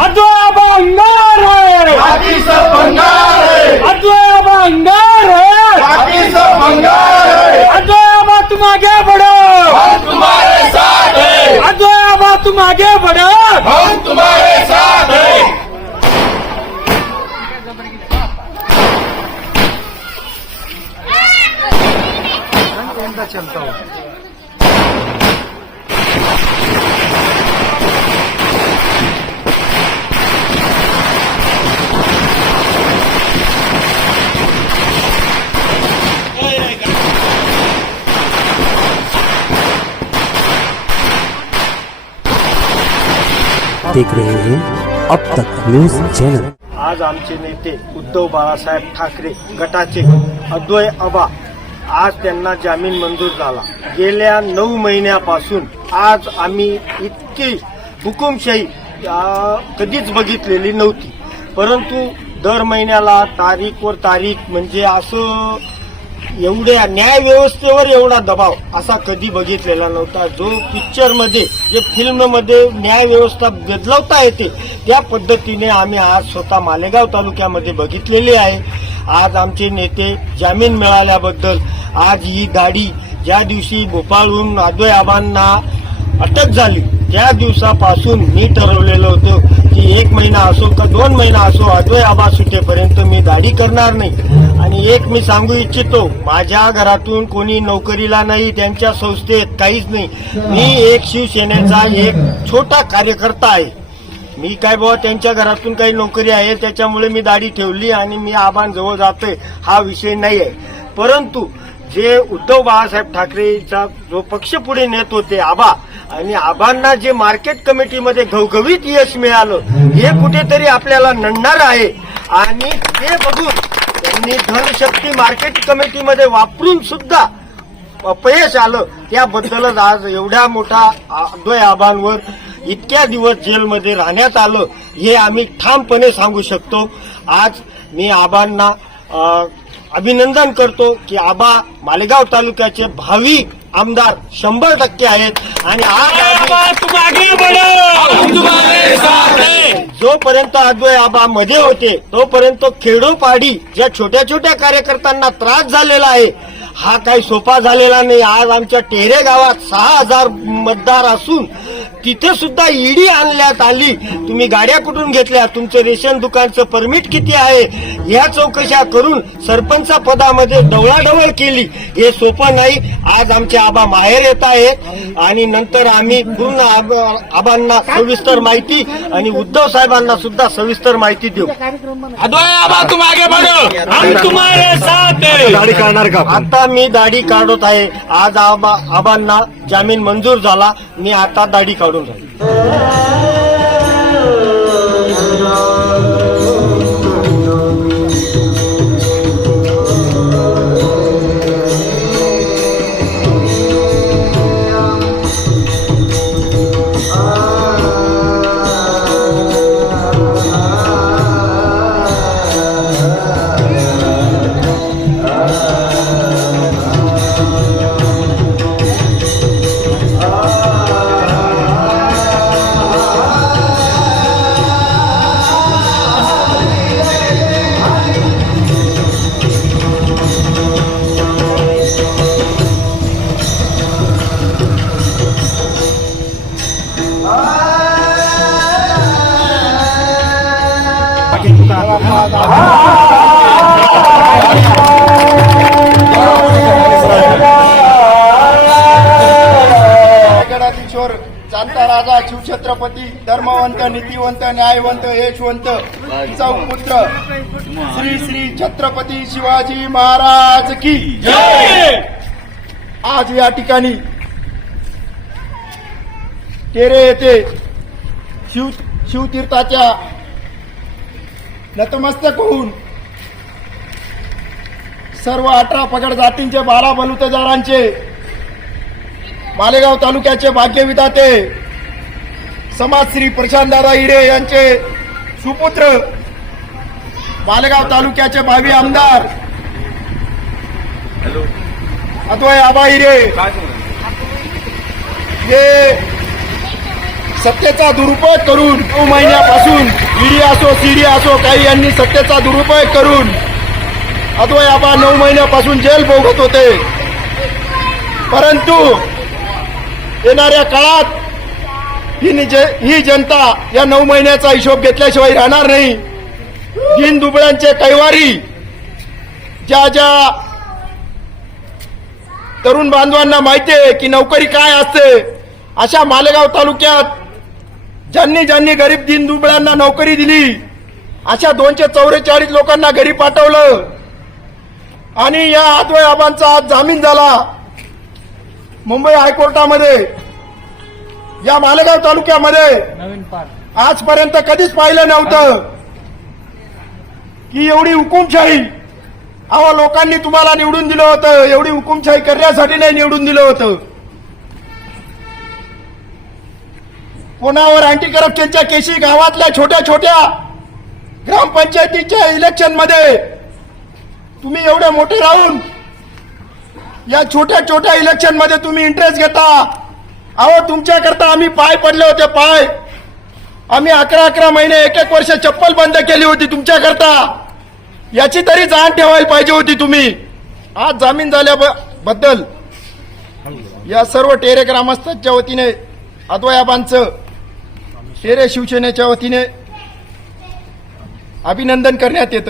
अद्वय अंगार है बाकी सब भंगार है अद्वय अंगार है बाकी सब भंगार है अद्वय तुम आगे बढ़ो हम तुम्हारे साथ है अद्वय तुम आगे बढ़ो हम तुम्हारे साथ है देख रहे हैं अब तक न्यूज चैनल. आज आमचे नेते उद्धव बाळासाहेब ठाकरे गटाचे अद्वय अबा आज त्यांना जामीन मंजूर झाला. गेल्या नऊ महिन्यापासून आज आम्ही इतकी हुकुमशाही कधीच बघितलेली नव्हती. परंतु दर महिन्याला तारीखवर तारीख म्हणजे असं एवढ्या न्याय व्यवस्थेवर एवढा दबाव असा कधी बघितलेला नव्हता. जो पिक्चरमध्ये जे फिल्ममध्ये न्याय व्यवस्था बदलवता येते त्या पद्धतीने आम्ही आज स्वतः मालेगाव तालुक्यामध्ये बघितलेली आहे. आज आमचे नेते जामीन मिळाल्याबद्दल आज ही गाडी ज्या दिवशी भोपाळहून अद्वय आबांना अटक झाली त्या दिवसापासून मी ठरवलेलं होतं एक महिना असो का दोन महिना असो अजोय आबा सुटेपर्यंत मी दाढी करणार नाही. आणि एक मी सांगू इच्छितो माझ्या घरातून कोणी नोकरीला नाही त्यांच्या संस्थेत काहीच नाही. मी एक शिवसेनेचा एक छोटा कार्यकर्ता आहे. मी काय बाबा त्यांच्या घरातून काही नोकरी आहे त्याच्यामुळे मी दाढी ठेवली आणि मी आबांजवळ जातोय हा विषय नाही आहे. परंतु जे उद्धव बाळासाहेब ठाकरेचा जो पक्ष पुढे नेत होते आबा आणि आबांना जे मार्केट कमिटीमध्ये घवघवीत यश मिळालं हे कुठेतरी आपल्याला नडणार आहे. आणि ते बघून त्यांनी धनशक्ती मार्केट कमिटीमध्ये वापरून सुद्धा अपयश आलं. त्याबद्दलच आज एवढ्या मोठा अद्वय आबांवर इतक्या दिवस जेलमध्ये राहण्यात आलं हे आम्ही ठामपणे सांगू शकतो. आज मी आबांना अभिनंदन करतो की आबा मालेगाव तालुक्याचे भावी आमदार शंभर टक्के आहेत. आणि आज जोपर्यंत अद्वय आबा मध्ये होते तोपर्यंत खेडोपाडी ज्या छोट्या छोट्या कार्यकर्त्यांना त्रास झालेला आहे हा काही सोपा झालेला नाही. आज आमच्या टेहरे गावात सहा हजार मतदार असून तिथे सुद्धा ईडी आणण्यात आली. तुम्ही गाड्या कुठून घेतल्या? तुमचं रेशन दुकानचं परमिट किती आहे? या चौकशा करून सरपंच पदामध्ये डवळाडवळ केली. हे सोपं नाही. आज आमचे आबा माहेर येत आहेत. आणि नंतर आम्ही पूर्ण आबांना सविस्तर माहिती आणि उद्धव साहेबांना सुद्धा सविस्तर माहिती देऊ. अद्वय आबा तुम तुम्हारे साथ हैं आता मी दाढी काढत आहे. आज आबा आबांना जामीन मंजूर झाला. मी आता दाढी काढून राहील गडातील शोर जाणता राजा शिवछत्रपती धर्मवंत नीतिवंत न्यायवंत यशवंत चौपुत्र श्री श्री छत्रपती शिवाजी महाराज की आज या ठिकाणी तेरे येथे शिव शिवतीर्थाच्या नतमस्तक होऊन सर्व अठरा पगड जातींचे बारा बलुतेदारांचे मालेगाव तालुक्याचे भाग्यविधाते समाजश्री प्रशांतदादा हिरे यांचे सुपुत्र मालेगाव तालुक्याचे भावी आमदार अद्वय आबा हिरे. हे सत्तेचा दुरुपयोग करून नऊ महिन्यापासून ईडी असो सीडी असो काही यांनी सत्तेचा दुरुपयोग करून अद्वय आबा नऊ महिन्यापासून जेल भोगत होते. परंतु येणाऱ्या काळात ही ही जनता या नऊ महिन्याचा हिशोब घेतल्याशिवाय राहणार नाही. दिन दुबळ्यांचे कैवारी ज्या ज्या तरुण बांधवांना माहिती आहे की नोकरी काय असते अशा मालेगाव तालुक्यात ज्यांनी ज्यांनी गरीब दिन दुबळ्यांना नोकरी दिली अशा दोनशे चौवेचाळीस लोकांना घरी पाठवलं. आणि या आदवय आबांचा आज जामीन झाला. मुंबई हायकोर्टामध्ये या मालेगाव तालुक्यामध्ये आजपर्यंत कधीच पाहिलं नव्हतं. की एवढी हुकुमशाही अहो लोकांनी तुम्हाला निवडून दिलं होतं. एवढी हुकुमशाही करण्यासाठी नाही निवडून दिलं होतं. कोणावर अँटी करप्शनच्या केशी गावातल्या छोट्या छोट्या ग्रामपंचायतीच्या इलेक्शनमध्ये? तुम्ही एवढे मोठे राहून या छोट्या छोट्या इलेक्शनमध्ये तुम्ही इंटरेस्ट घेता? अहो तुमच्याकरता आम्ही पाय पडले होते पाय. आम्ही अकरा अकरा महिने एक एक वर्ष चप्पल बंद केली होती तुमच्याकरता. याची तरी जाण ठेवायला पाहिजे होती तुम्ही. आज जामीन झाल्याबद्दल या सर्व टेरे ग्रामस्थांच्या वतीने अद्वयाबांचं शेरे शिवसेनेच्या वतीने अभिनंदन करण्यात येतं.